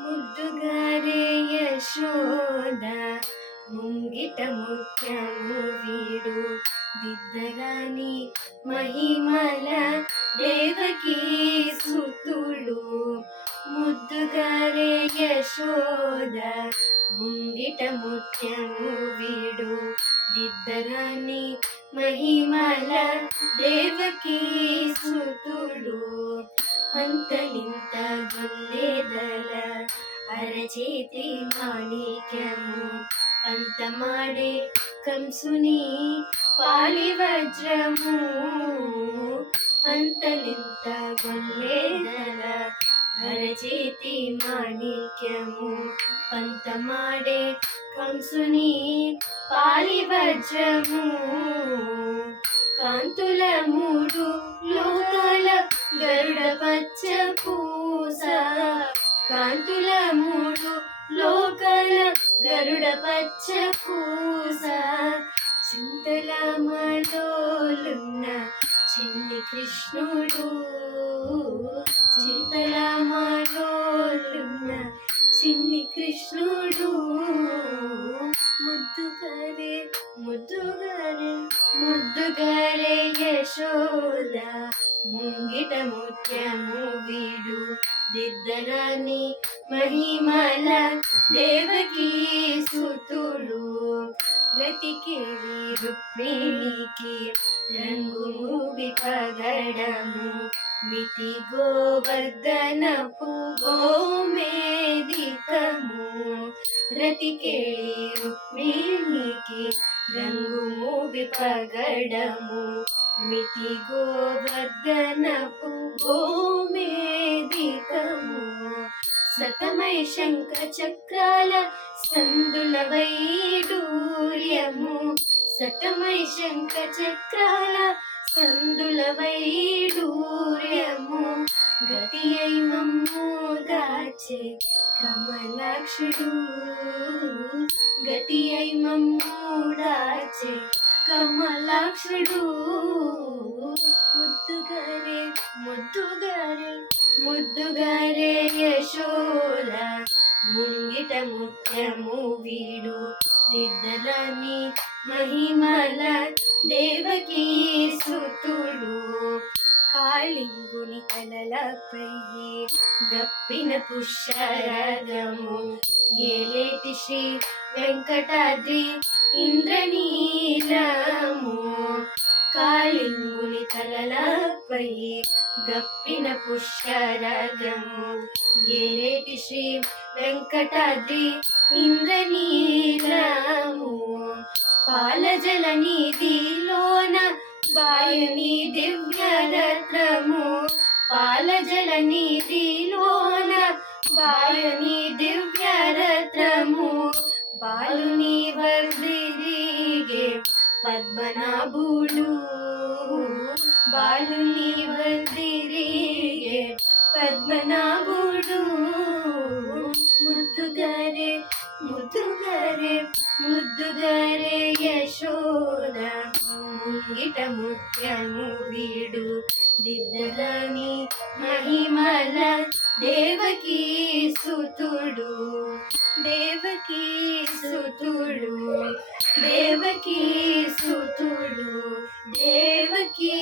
ముద్దుగారే యశోద ముంగిట ముత్యము వీడు దిద్దరాని మహిమల దేవకీ సుతుడు. ముద్దుగారే యశోద ముంగిట ముత్యము వీడు దిద్దరాని మహిమల దేవకీ సుతుడు. అంతలింత గొల్లేదల అరచేతి మాణిక్యము పంతమాడే కంసుని పాలి వజ్రము. అంతలింత గొల్లేదల అరచేతి మాణిక్యము పంతమాడే కంసుని పాలి వజ్రము. కాంతుల మూడు లోకాల గరుడ పచ్చ పూస. కాంతుల మూడు లోకాల గరుడ పచ్చ పూస. చింతల మాలోలున్న చిన్ని కృష్ణుడు. చింతల మాలోలున్న చిన్ని కృష్ణుడు. ముద్దుగారే ముద్దుగారే ముద్దుగారే యశోద ముంగిట ముత్యము వీడు దిద్దరాని మహిమల దేవకీ సుతుడు. రతికేళి రుక్మిణికి రంగు మూవి పగడము మితి గోవర్ధనపు గోమేదికము. రతికేళి రుక్మిణికి రంగు మూవి పగడము మితి గోవర్ధనపు గోమేదికము. సతమై శంఖ చక్రాల సందుల వైడూర్యము. సతమై శంఖ చక్రాల సందుల వైడూర్యము. గతి అయి మమ్ము దాచే కమలాక్షుడు. గతి అయి మమ్ము దాచే కమలాక్షుడు. ముద్దుగారే ముద్దుగారే ముద్దుగారే యశోద ముంగిట ముత్యము వీడు దిద్దరాని మహిమల దేవకీ సుతుడు. కాళింగుని తలలపై గప్పిన పుష్యరగము ఏలేటి శ్రీ వెంకటాద్రి ఇంద్రనీలము. కాళింగుని తలలపై గప్పిన పుష్యరగము ఏలేటి శ్రీ వెంకటాద్రి ఇంద్రనీలము. పాలజల నిధిలోన బాయుని దివ్యరత్నము. పాలజల నిధిలోన బాయుని దివ్యరత్నము. బాలుని వర్దిరిగే పద్మనాభుడు. బాలుని వర్దిరిగే పద్మనాభుడు. ముద్దుగారే ముద్దుగారే ముద్దుగారే యశోద ముంగిట ముత్యము వీడు దిద్దరాని మహిమల దేవకీ సుతుడు. దేవకీ సుతుడు దేవకీ సుతుడు దేవకీ